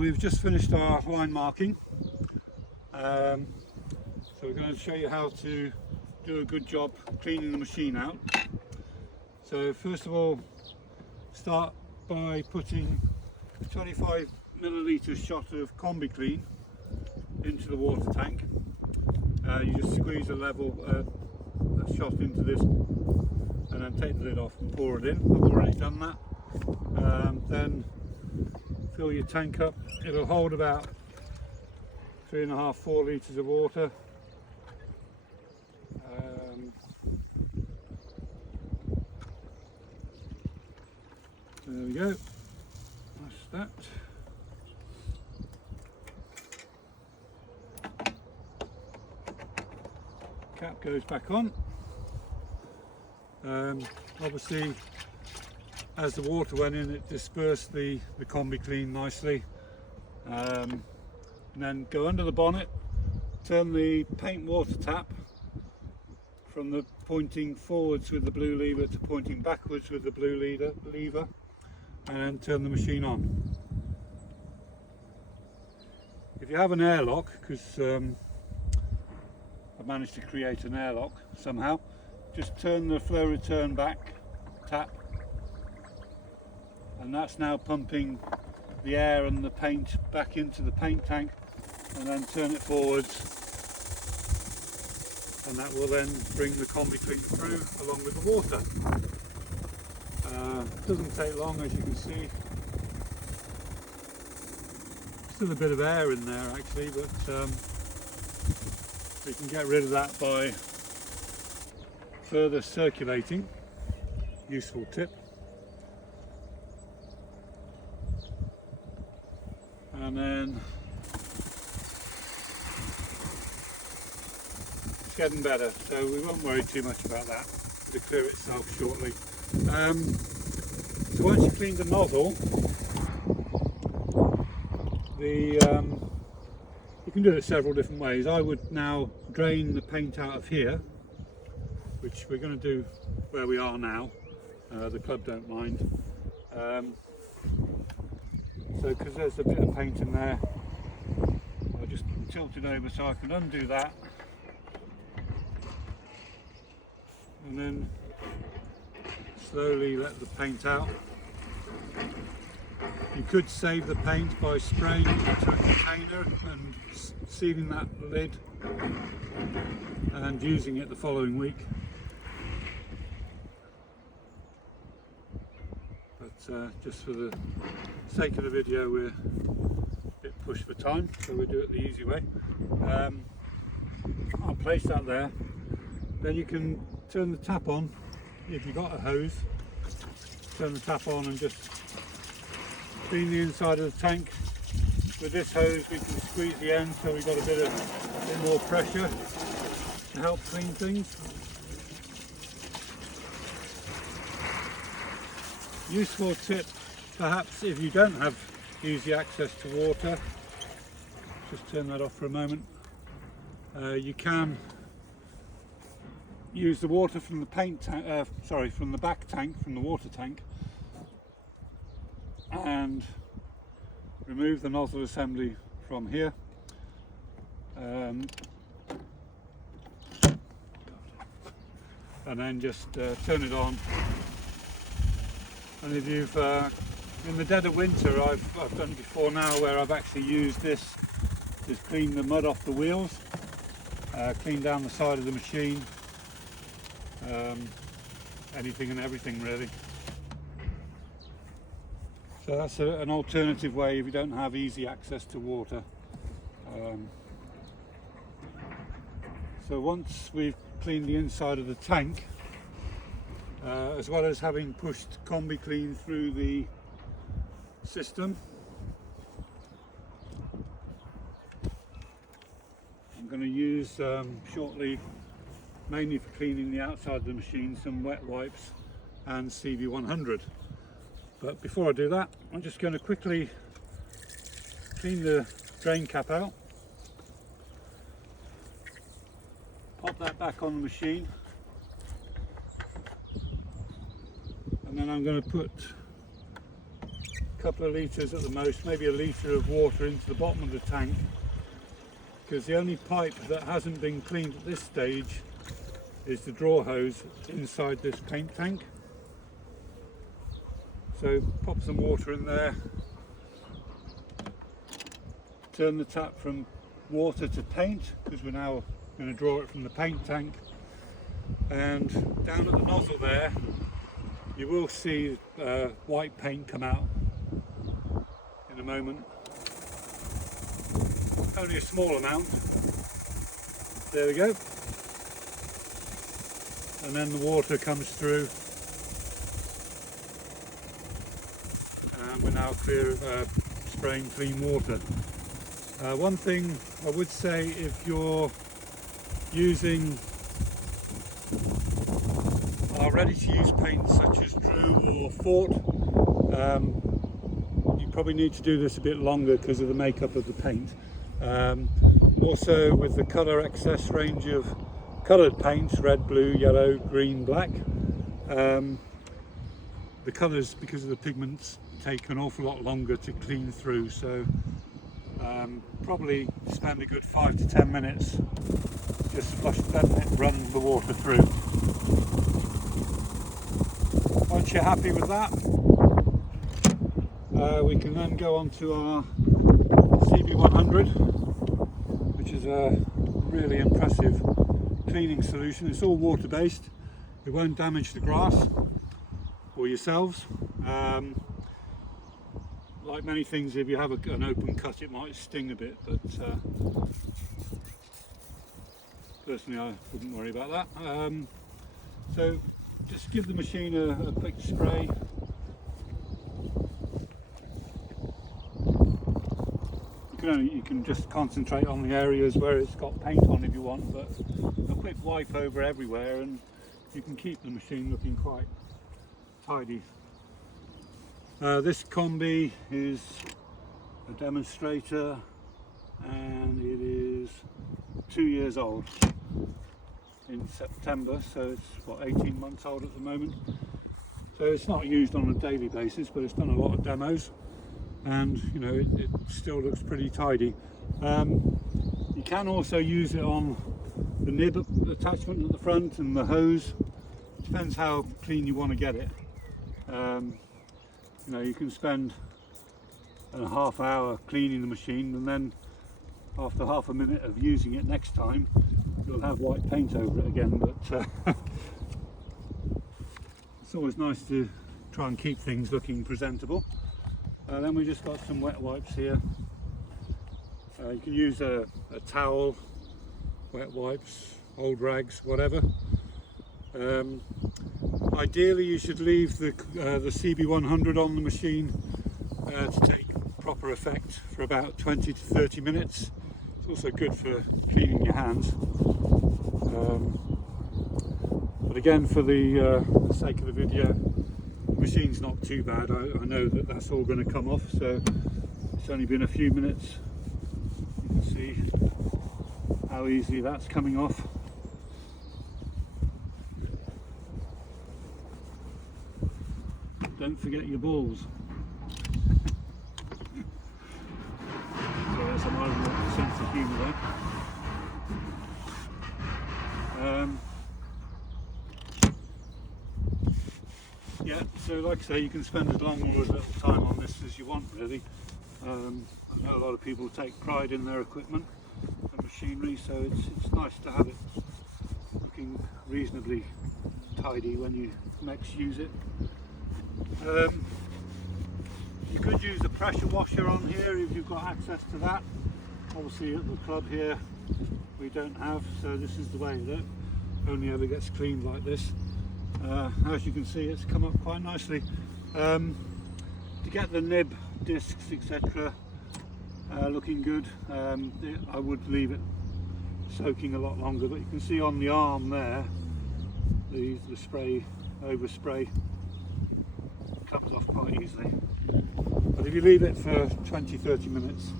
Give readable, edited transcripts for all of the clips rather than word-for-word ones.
We've just finished our line marking, so we're going to show you how to do a good job cleaning the machine out. So first of all, start by putting 25 milliliter shot of Kombi Clean into the water tank. You just squeeze a shot into this and then take the lid off and pour it in. I've already done that. Then fill your tank up. It'll hold about 3.5–4 litres of water. There we go. That's that. Cap goes back on. Obviously, as the water went in, it dispersed the Kombi Clean nicely. And then go under the bonnet, turn the paint water tap from the pointing forwards with the blue lever to pointing backwards with the blue lever, and then turn the machine on. If you have an airlock, because I've managed to create an airlock somehow, just turn the flow return back tap, and that's now pumping the air and the paint back into the paint tank, and then turn it forwards, and that will then bring the Kombi Clean through along with the water. It doesn't take long, as you can see. Still a bit of air in there actually, but we can get rid of that by further circulating. Useful tip. And then it's getting better, so we won't worry too much about that. It'll clear itself shortly. So once you clean the nozzle, you can do it several different ways. I would now drain the paint out of here, which we're going to do where we are now. The club don't mind. So because there's a bit of paint in there, I'll just tilt it over so I can undo that, and then slowly let the paint out. You could save the paint by spraying it into a container and sealing that lid and using it the following week. But just for the sake of the video, we're a bit pushed for time, so we'll do it the easy way. I'll place that there. Then you can turn the tap on if you've got a hose. Turn the tap on and just clean the inside of the tank. With this hose we can squeeze the end so we've got a bit more pressure to help clean things. Useful tip, perhaps, if you don't have easy access to water, just turn that off for a moment. You can use the water from the paint tank, from the back tank, from the water tank, and remove the nozzle assembly from here. And then just turn it on. And if you've, in the dead of winter, I've done it before now, where I've actually used this to clean the mud off the wheels, clean down the side of the machine, anything and everything really. So that's an alternative way if you don't have easy access to water. So once we've cleaned the inside of the tank, as well as having pushed Kombi Clean through the system, I'm going to use shortly, mainly for cleaning the outside of the machine, some wet wipes and CV100. But before I do that, I'm just going to quickly clean the drain cap out, pop that back on the machine, and then I'm going to put couple of litres at the most, maybe a litre of water into the bottom of the tank, because the only pipe that hasn't been cleaned at this stage is the draw hose inside this paint tank. So pop some water in there, turn the tap from water to paint, because we're now going to draw it from the paint tank, and down at the nozzle there you will see white paint come out in a moment. Only a small amount. There we go. And then the water comes through, and we're now clear of spraying clean water. One thing I would say, if you're using our ready-to-use paints such as Drew or Fort, you probably need to do this a bit longer because of the makeup of the paint. Also with the colour excess range of coloured paints, red, blue, yellow, green, black, the colours, because of the pigments, take an awful lot longer to clean through, so probably spend a good 5 to 10 minutes just letting it run the water through. Once you're happy with that, we can then go on to our CB100, which is a really impressive cleaning solution. It's all water based, it won't damage the grass or yourselves. Like many things, if you have an open cut it might sting a bit, but personally I wouldn't worry about that. So just give the machine a quick spray. You can just concentrate on the areas where it's got paint on if you want, but a quick wipe over everywhere and you can keep the machine looking quite tidy. This Kombi is a demonstrator and it is 2 years old in September, so it's what, 18 months old at the moment. So it's not used on a daily basis, but it's done a lot of demos, and you know, it still looks pretty tidy. You can also use it on the nib attachment at the front and the hose. It depends how clean you want to get it. You know, you can spend a half hour cleaning the machine, and then after half a minute of using it next time you'll have white paint over it again, but it's always nice to try and keep things looking presentable. Then we just got some wet wipes here. You can use a towel, wet wipes, old rags, whatever. Ideally you should leave the CB100 on the machine to take proper effect for about 20 to 30 minutes. It's also good for cleaning your hands. But again, for the sake of the video, the machine's not too bad. I know that that's all going to come off, so it's only been a few minutes. You can see how easily that's coming off. Don't forget your balls. So there's some overall sense of humour there. Yeah, so like I say, you can spend as long or as little time on this as you want, really. I know a lot of people take pride in their equipment and machinery, so it's nice to have it looking reasonably tidy when you next use it. You could use a pressure washer on here if you've got access to that. Obviously at the club here we don't have, so this is the way that only ever gets cleaned like this. As you can see, it's come up quite nicely. To get the nib discs, etc. looking good, I would leave it soaking a lot longer, but you can see on the arm there the spray, overspray, comes off quite easily. But if you leave it for 20-30 minutes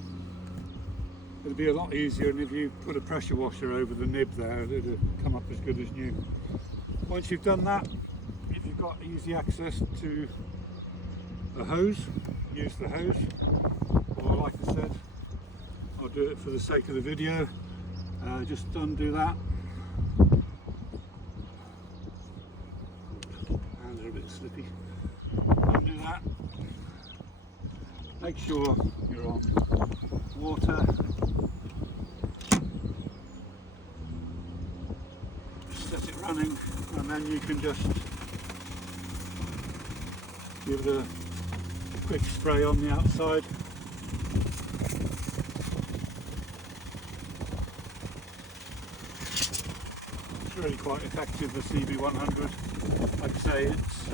it'll be a lot easier, and if you put a pressure washer over the nib there it'll come up as good as new. Once you've done that, if you've got easy access to a hose, use the hose, or like I said, I'll do it for the sake of the video. Just undo that. Hands are a bit slippy. Undo that. Make sure you're on water. Set it running, and then you can just give it a quick spray on the outside. It's really quite effective, the CB100. Like I say, it's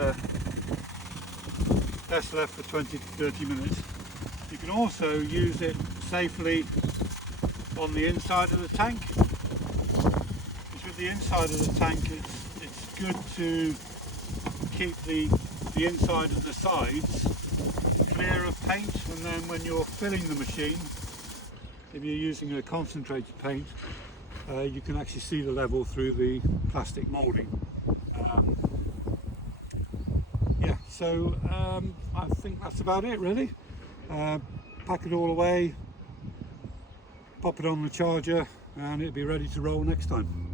best left for 20 to 30 minutes. You can also use it safely on the inside of the tank. With the inside of the tank, it's good to keep the inside of the sides clear of paint, and then when you're filling the machine, if you're using a concentrated paint, you can actually see the level through the plastic moulding. Yeah, so I think that's about it really. Pack it all away, pop it on the charger, and it'll be ready to roll next time.